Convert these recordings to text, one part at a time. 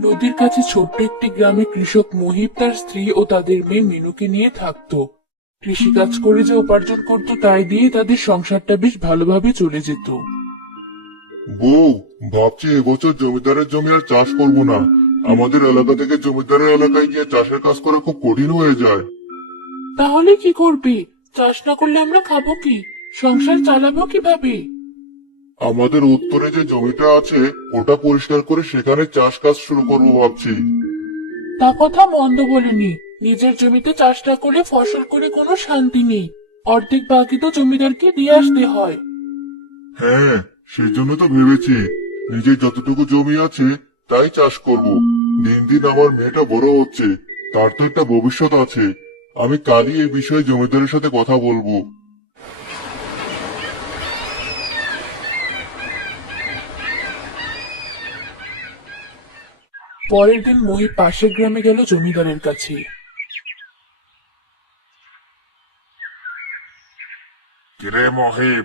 নদীর কাছে ছোট্ট একটি গ্রামে কৃষক মহিব তার স্ত্রী ও তাদের মেয়ে মিনুকে নিয়ে থাকতো। কৃষিকাজ করে যে উপার্জন করত তাই দিয়ে তাদের সংসারটা বেশ ভালোভাবে চলে যেত। বউ, ভাবছি এবছর জমিদারের জমি আর চাষ করব না। আমাদের এলাকা থেকে জমিদারের এলাকায় গিয়ে চাষের কাজ করা খুব কঠিন হয়ে যায়। তাহলে কি করবি? চাষ না করলে আমরা খাবো কি? সংসার চালাবো কিভাবে? আমাদের উত্তরে যে জমিটা আছে ওটা পরিষ্কার করে সেখানে চাষ কাজ শুরু করবো ভাবছি। তা কথা মন্দ বলিনি। নিজের জমিতে চাষ না করলে ফসল করে কোনো শান্তি নেই। অর্ধেক বাকি তো জমিদারকে দিয়ে আসতে হয়। হ্যাঁ, সেই জন্য তো ভেবেছি নিজের যতটুকু জমি আছে তাই চাষ করব। দিন দিন আমার মেয়েটা বড় হচ্ছে, তার তো একটা ভবিষ্যৎ আছে। আমি কালই এই বিষয়ে জমিদারের সাথে কথা বলবো। পরের দিন মহিব পাশের গ্রামে গেল জমিদারের কাছে। কিরে মহিব,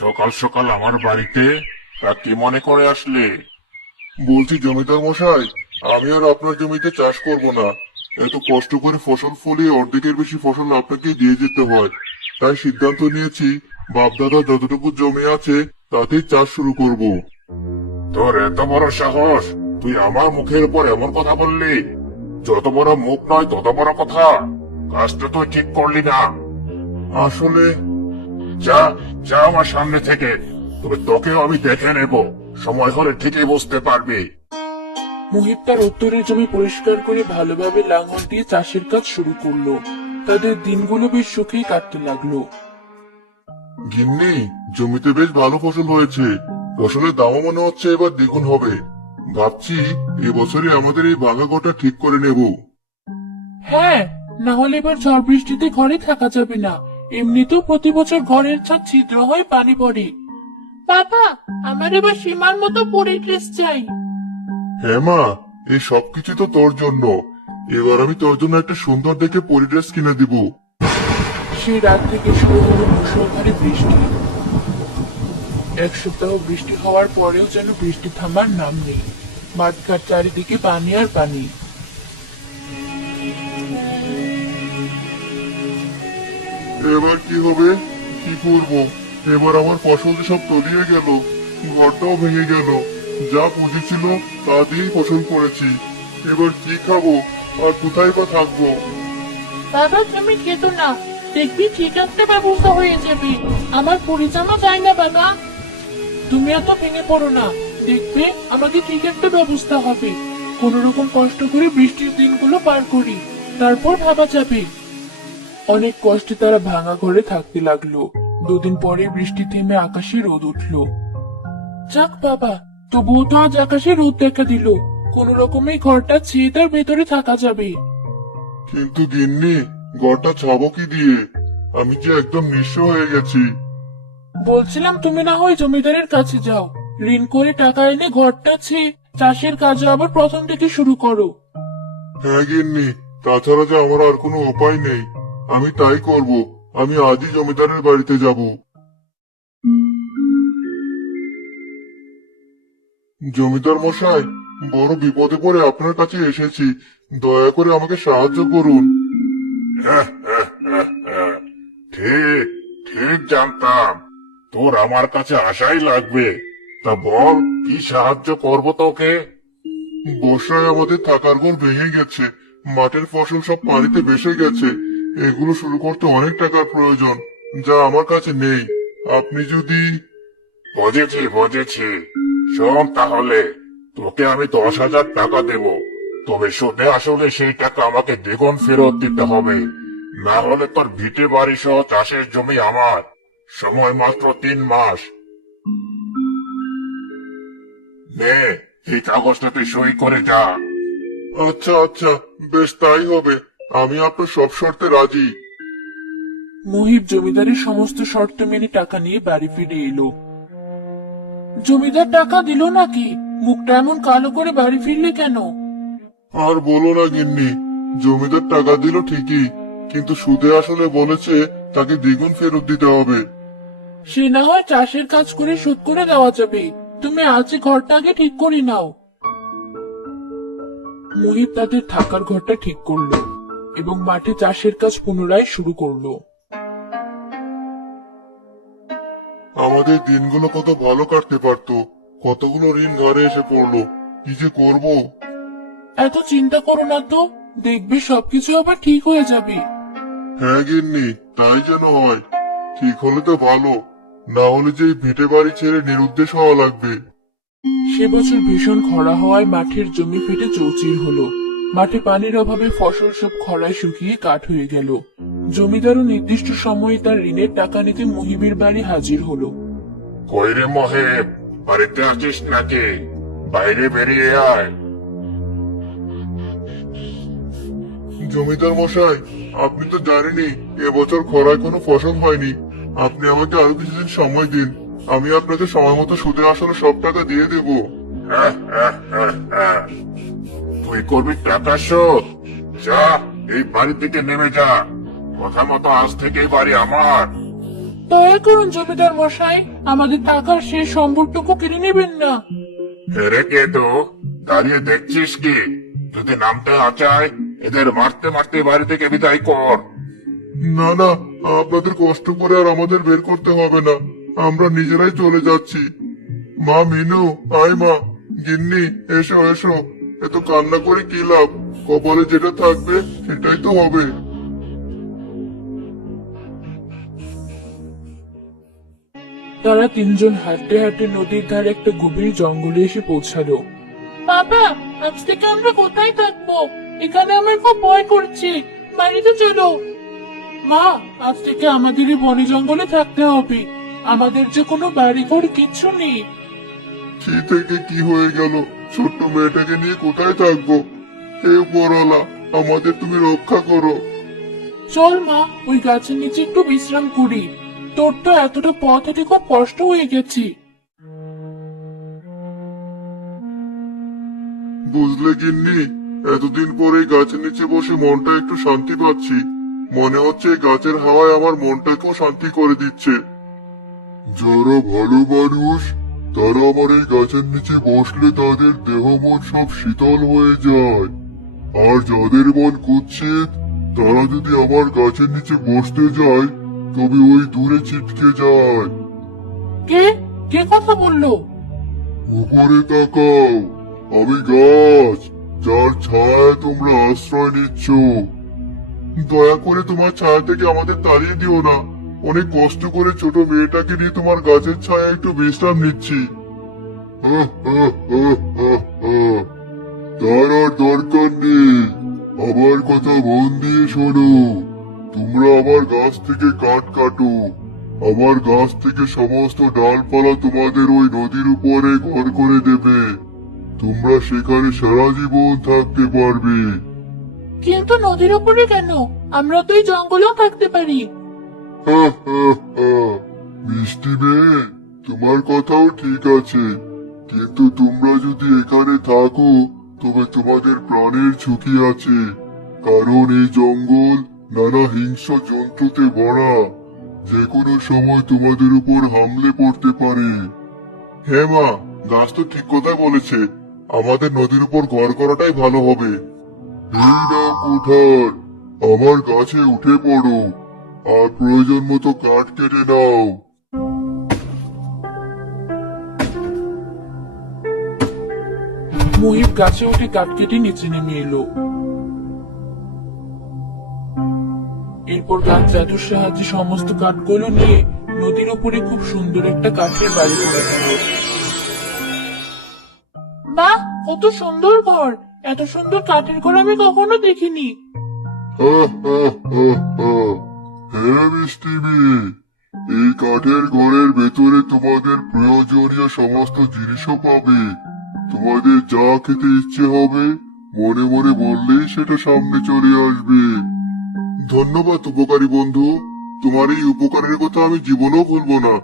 সকাল সকাল আমার বাড়িতে তা কি মনে করে আসলে? বলছি জমিদার মশাই, আমি আর আপনার জমিতে চাষ করব না। এত কষ্ট করে ফসল ফলিয়ে অর্ধেকের বেশি ফসল আপনাকে দিয়ে যেতে হয়। তাই সিদ্ধান্ত নিয়েছি বাপদাদা যতটুকু জমি আছে তাতেই চাষ শুরু করব। তোর এত বড় সাহস, তুই আমার মুখের উপর এমন কথা বললি? যত বড় মুখ নয় তত বড় কথা। কাজটা তুই ঠিক করলি না। আসলে যা যা আমার সামনে থেকে, তবে তোকেও আমি দেখে নেব। সময় হলে ঠিকই বুঝতে পারবি। মহিব তার উত্তরের জমি পরিষ্কার করে ভালোভাবে লাঙল দিয়ে চাষের কাজ শুরু করলো। তাদের দিনগুলো বেশ সুখেই কাটতে লাগলো। গিন্নি, জমিতে বেশ ভালো ফসল হয়েছে। ফসলের দামও মনে হচ্ছে এবার দ্বিগুণ হবে। ভাবছি এবছরে আমাদের এই ভাঙা ঘরটা ঠিক করে নেব। হ্যাঁ, না হলে এবার ঝড় বৃষ্টিতে ঘরে থাকা যাবে না। এমনিতেও প্রতি বছর ঘরের ছাদ ছিদ্র হয়ে পানি পড়ে। বাবা, আমার এবার সীমার মতো পরে ড্রেস চাই। হ্যাঁ মা, এই সবকিছু তো তোর জন্য। এবার আমি তোর জন্য একটা সুন্দর দেখে পরিড্রেস কিনে দিব। সেই রাত থেকে শুরু হলো মুষলধারে বৃষ্টি। এক সপ্তাহ বৃষ্টি হওয়ার পরেও যেন বৃষ্টি থামার নাম নেই। মাঠঘাট চারিদিকে পানি আর পানি। এবার কি হবে? কি করব? এবার আমার ফসল যে সব তলিয়ে গেল, ঘরটাও ভেঙে গেল। যা পুঁজি ছিল তা দিয়েই ফসল করেছি। এবার কি খাবো আর কোথায় বা থাকবো? বাবা, তুমি খেতো না। দেখবি ঠিক একটা ব্যবস্থা হয়ে যাবে। আমার পরিচালনা যায় না বাবা। তুমি এত ভেঙে পড়ো না। দেখবে আমাকে ঠিক একটা ব্যবস্থা হবে। কোন রকম কষ্ট করে বৃষ্টির দিনগুলো পার করি, তারপর ভাবা যাবে। অনেক কষ্টে তারা ভাঙা ঘরে থাকতে লাগলো। দুদিন পরে বৃষ্টি থেমে আকাশে রোদ উঠলো। যাক বাবা, তবুও তো আজ আকাশে রোদ দেখা দিল। কোন রকমে ঘরটা ছেয়ে তার ভেতরে থাকা যাবে। কিন্তু গিন্নি, ঘরটা ছাবো কি দিয়ে? আমি যে একদম নিঃস্ব হয়ে গেছি। বলছিলাম তুমি না হয় জমিদারের কাছে যাও, ঋণ করে টাকা এনে ঘরটা ছেয়ে চাষের কাজ আবার প্রথম থেকে শুরু করো। হ্যাঁ গিন্নি, তাছাড়া যে আমার আর কোনো উপায় নেই। আমি তাই করব। আমি আজই জমিদারের বাড়িতে যাব। জমিদার মশাই, বড় বিপদে পড়ে আপনার কাছে এসেছি। দয়া করে আমাকে সাহায্য করুন। ঠিক ঠিক জানতাম তোর আমার কাছে আসাই লাগবে। তা বল, কি সাহায্য করব তোকে? বর্ষায় আমাদের থাকার ঘর ভেঙে গেছে। মাঠের ফসল সব পানিতে ভেসে গেছে। এগুলো শুরু করতে অনেক টাকার প্রয়োজন, যা আমার কাছে নেই। আপনি যদি... বুঝেছি বুঝেছি, শোন তাহলে, তোকে আমি 10,000 টাকা দেব। তবে সুদে আসলে সেই টাকা আমাকে দ্বিগুণ ফেরত দিতে হবে। না হলে তোর ভিটে বাড়ি সহ চাষের জমি আমার। সময় মাত্র 3 মাস। নে, এই কাগজটা তুই সই করে যা। আচ্ছা আচ্ছা, বেশ তাই হবে। আমি আপনার সব শর্তে রাজি। মুহিব জমিদারের সমস্ত শর্ত মেনে টাকা নিয়ে বাড়ি ফিরে এলো। জমিদার টাকা দিল নাকি? মুখটা এমন কালো করে বাড়ি ফিরলে কেন? আর বলো না গিন্নি, জমিদার টাকা দিল ঠিকই, কিন্তু সুদে আসলে বলেছে তাকে দ্বিগুণ ফেরত দিতে হবে। সে না হয় চাষের কাজ করে শোধ করে দেওয়া যাবে। তুমি আজই ঘরটা আগে ঠিক করে নাও। মুহিত তাদের থাকার ঘরটা ঠিক করলো এবং মাঠে চাষের কাজ পুনরায় শুরু করলো। আমাদের দিনগুলো কত ভালো কাটতে পারতো, কতগুলো ঋণ ঘরে এসে পড়লো। কি যে করব। এত চিন্তা করো না তো, দেখবে সবকিছু আবার ঠিক হয়ে যাবে। হ্যাঁ গিন্নি, তাই যেন হয়। ঠিক হলে তো ভালো, না হলে যে এই ভিটে বাড়ি ছেড়ে নিরুদ্দেশ হওয়া লাগবে। সে বছর ভীষণ খরা হওয়ায় মাঠের জমি ফেটে চৌচির হলো। মাঠে পানির অভাবে ফসল সব খরায় শুকিয়ে কাঠ হয়ে গেল। জমিদারও নির্দিষ্ট সময়ে তার ঋণের টাকা নিতে মুহিবের বাড়ি হাজির হলো। কইরে মহেব, বাড়িতে আছিস নাকি? বাইরে বেরিয়ে আয়। জমিদার মশাই, আপনি তো জানেনই এবছর খরায় কোনো ফসল হয়নি। আপনি আমাকে আরো কিছুদিন সময় দিন, আমি আপনাকে সময় মতো সুদে আসলে সব টাকা দিয়ে দেব। তুই করবি টাকা শোধ? যা, এই বাড়ি থেকে নেমে যা। কথা মতো আজ থেকে এই বাড়ি আমার। দয়া করুন জমিদার মশাই, আমাদের টাকার শেষ সম্বলটুকু কিনে নেবেন না। হেরে কে তো দাঁড়িয়ে দেখছিস কি? যদি নামতে না চায়, এদের মারতে মারতে বাড়ি থেকে বিদায় কর। না না, আপনাদের কষ্ট করে আর আমাদের বের করতে হবে না, আমরা নিজেরাই চলে যাচ্ছি। মা মিনু, আয় মা। গিন্নি, এসো এসো। এত কান্না করে কি লাভ? কপালে যেটা থাকবে সেটাই তো হবে। তারা তিনজন হাঁটতে হাঁটতে নদীর ধারে একটা গভীর জঙ্গলে এসে পৌঁছালো। বাবা, আজ থেকে আমরা কোথায় থাকবো? এখানে আমার খুব ভয় করছে, বাড়িতে চলো। মা, আজ থেকে আমাদের এই বনে জঙ্গলে থাকতে হবে। আমাদের যে কোনো বাড়ি ঘর কিচ্ছু নেই। কি থেকে কি হয়ে গেল? ছোট্ট মেয়েটাকে নিয়ে কোথায় থাকবো? হে উপরওয়ালা, আমাদের তুমি রক্ষা করো। চল মা, ওই গাছের নিচে একটু বিশ্রাম করি। তোর তো এতটা পথ হেঁটে খুব কষ্ট হয়ে গেছে। বুঝলে গিন্নি, এতদিন পরে এই গাছের নিচে বসে মনটা একটু শান্তি পাচ্ছি। মনে হচ্ছে এই গাছের হাওয়ায় আমার মনটাকেও শান্তি করে দিচ্ছে। যারা ভালো মানুষ, তারা আমার এই গাছের নিচে বসলে তাদের দেহ মন সব শীতল হয়ে যায়। আর যাদের মন কুৎসিত, তারা যদি আমার গাছের নিচে বসতে যায়, তবে ওই দূরে ছিটকে যায়। কে কে কথা বললো? উপরে তাকাও, আমি গাছ, যার ছায়ায় তোমরা আশ্রয় নিচ্ছ। দয়া করে তোমার ছায়া থেকে আমাদের তাড়িয়ে দিও না। অনেক কষ্ট করে ছোট মেয়েটাকে নিয়ে তোমার গাছের ছায়া একটু বিশ্রাম নিচ্ছি। তার আর দরকার নেই। আমার কথা মন দিয়ে শোনো। তোমরা আমার গাছ থেকে কাঠ কাটো। আমার গাছ থেকে সমস্ত ডালপালা তোমাদের ওই নদীর উপরে ঘর করে দেবে। তোমরা সেখানে সারা জীবন থাকতে পারবে। কিন্তু নদীর উপরে কেন? আমরা তো এই জঙ্গলেও থাকতে পারি। মিষ্টি মেয়ে, তোমার কথাও ঠিক আছে, কিন্তু তোমরা যদি এখানে থাকো তবে তোমাদের প্রাণের ঝুঁকি আছে। কারণ এই জঙ্গল নানা হিংস্র জন্তুতে ভরা, যে কোনো সময় তোমাদের উপর হামলে পড়তে পারে। হ্যাঁ মা, গাছ তো ঠিক কথাই বলেছে, আমাদের নদীর উপর ঘর করাটাই ভালো হবে। এই নাও কুঠার, আমার গাছে উঠে পড়ো আর প্রয়োজন মতো কাঠ কেটে নাও। মুহিব গাছে উঠে কাঠ কেটে নিচে নেমে এলো। এরপর গাছ জাদুর সাহায্যে সমস্ত কাঠগুলো নিয়ে নদীর উপরে খুব সুন্দর একটা কাঠের বাড়ি করে দিল। বাহ, কত সুন্দর ঘর! এত সুন্দর কাঠের ঘর আমি কখনো দেখিনি। হ্যাঁ মিষ্টি মেয়ে, এই কাঠের ঘরের ভেতরে তোমাদের প্রয়োজনীয় সমস্ত জিনিসও পাবে। তোমাদের যা খেতে ইচ্ছে হবে মনে মনে বললেই সেটা সামনে চলে আসবে। ধন্যবাদ উপকারী বন্ধু, তোমার এই উপকারের কথা আমি জীবনেও ভুলবো না।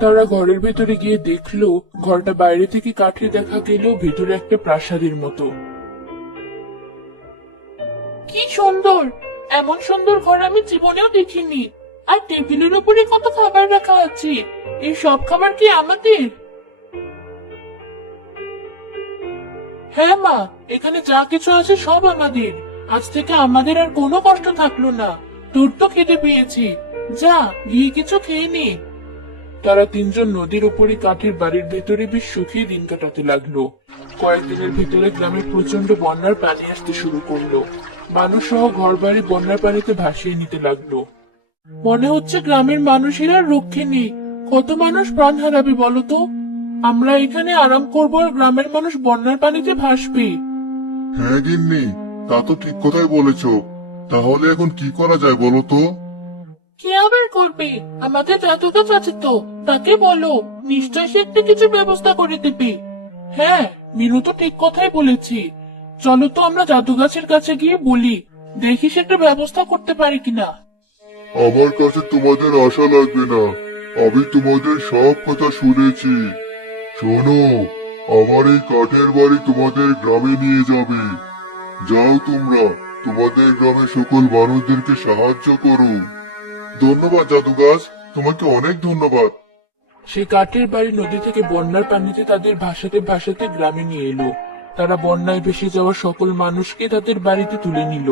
তারা ঘরের ভেতরে গিয়ে দেখলো ঘরটা বাইরে থেকে কাঠের দেখা গেলেও ভেতরে একটা প্রাসাদের মতো। কি সুন্দর! এমন সুন্দর ঘর আমি জীবনেও দেখিনি। আর টেবিলের উপরে কত খাবার রাখা আছে। এই সব খাবার কি আমাদের? হ্যাঁ মা, এখানে যা কিছু আছে সব আমাদের। আজ থেকে আমাদের আর কোনো কষ্ট থাকলো না। তোর তো খেতে পেয়েছি, যা গিয়ে কিছু খেয়ে নে। তারা তিনজন নদীর উপরই কাঠের বাড়ির ভেতরে বেশ সুখী দিন কাটাতে লাগলো। কয়েকদিনের ভিতরে গ্রামে প্রচন্ড বন্যার পানি আসতে শুরু করলো। মানুষ সহ ঘর বাড়ি বন্যার পানিতে ভাসিয়ে নিতে লাগলো। মনে হচ্ছে গ্রামের মানুষেরা রক্ষে নেই। কত মানুষ প্রাণ হারাবে বলতো। আমরা এখানে আরাম করবো আর গ্রামের মানুষ বন্যার পানিতে ভাসবে। হ্যাঁ গিন্নি, তা তো ঠিক কথাই বলেছ। তাহলে এখন কি করা যায় বলো তো? কে আবার করবে? আমাদের জাদুগাছ আছে তো, তাকে বলো, নিশ্চয় সে একটা কিছু ব্যবস্থা করে দেবে। হ্যাঁ, মিনু তো ঠিক কথাই বলেছি। চলো তো আমরা জাদুগাছের কাছে গিয়ে বলি, দেখি সে একটা ব্যবস্থা করতে পারে কিনা। আমার কাছে তোমাদের আশা লাগবে না, আমি তোমাদের সব কথা শুনেছি। শোনো, আমার এই কাঠের বাড়ি তোমাদের গ্রামে নিয়ে যাবে। যাও তোমরা তোমাদের গ্রামে সকল মানুষদেরকে সাহায্য করো। ধন্যবাদ জাদুগাছ, তোমাকে অনেক ধন্যবাদ। সেই কাঠের বাড়ি নদী থেকে বন্যার পানিতে তাদের ভাসাতে ভাসাতে গ্রামে নিয়ে এলো। তারা বন্যায় ভেসে যাওয়া সকল মানুষকে তাদের বাড়িতে তুলে নিল।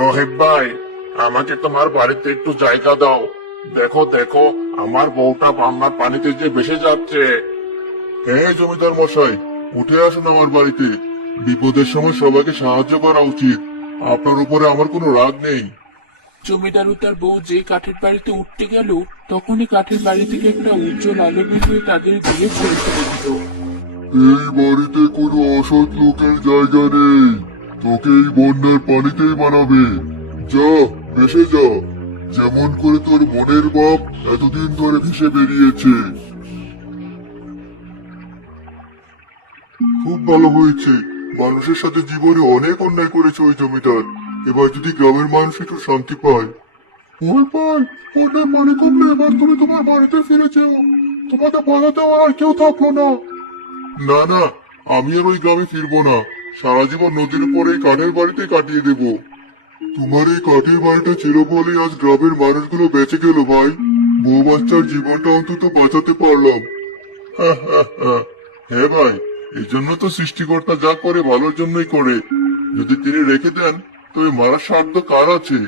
মহিব ভাই, আমাকে তোমার বাড়িতে একটু জায়গা দাও। দেখো দেখো, আমার বউটা বন্যার পানিতে যে ভেসে যাচ্ছে। হ্যাঁ জমিদার মশাই, উঠে আসুন আমার বাড়িতে। বিপদের সময় সবাইকে সাহায্য করা উচিত। আপনার উপরে আমার কোনো রাগ নেই। জমিদার ও তার বউ যে কাঠের বাড়িতে উঠতে গেল, তখনই কাঠের বাড়ি থেকে একটা উজ্জ্বল আলো বের হয়ে তাদের দিকে ছেড়ে ফেলে দিল। এই বাড়িতে কোনো অসৎ লোকের জায়গা নেই। তোকে এই বন্যার পানিতেই বানাবে। যা, ভেসে যা, যেমন করে তোর মনের বাপ এতদিন ধরে ভেসে বেরিয়েছে। খুব ভালো হয়েছে। মানুষের সাথে জীবনে অনেক অন্যায় করেছে ওই জমিদার। এবার যদি গ্রামের মানুষ একটু শান্তি পায়। ওই ভাই, বন্যার পানি কমলে এবার তুমি তোমার বাড়িতে ফিরে যাও। তোমাকে বাধা দেওয়ার আর কেউ থাকলো না। না না, আমি আর ওই গ্রামে ফিরবো না। সারা জীবন নদীর উপরে এই কাঠের বাড়িতে কাটিয়ে দেব। তোমার এই কাঠের বাড়িটা ছিল বলে আজ গ্রামের মানুষগুলো বেঁচে গেল ভাই। বউ বাচ্চার জীবনটা অন্তত বাঁচাতে পারলাম। হ্যাঁ ভাই, এই জন্য তো সৃষ্টিকর্তা যা করে ভালোর জন্যই করে। যদি তিনি রেখে দেন তবে মারার সাধ্য কার আছে?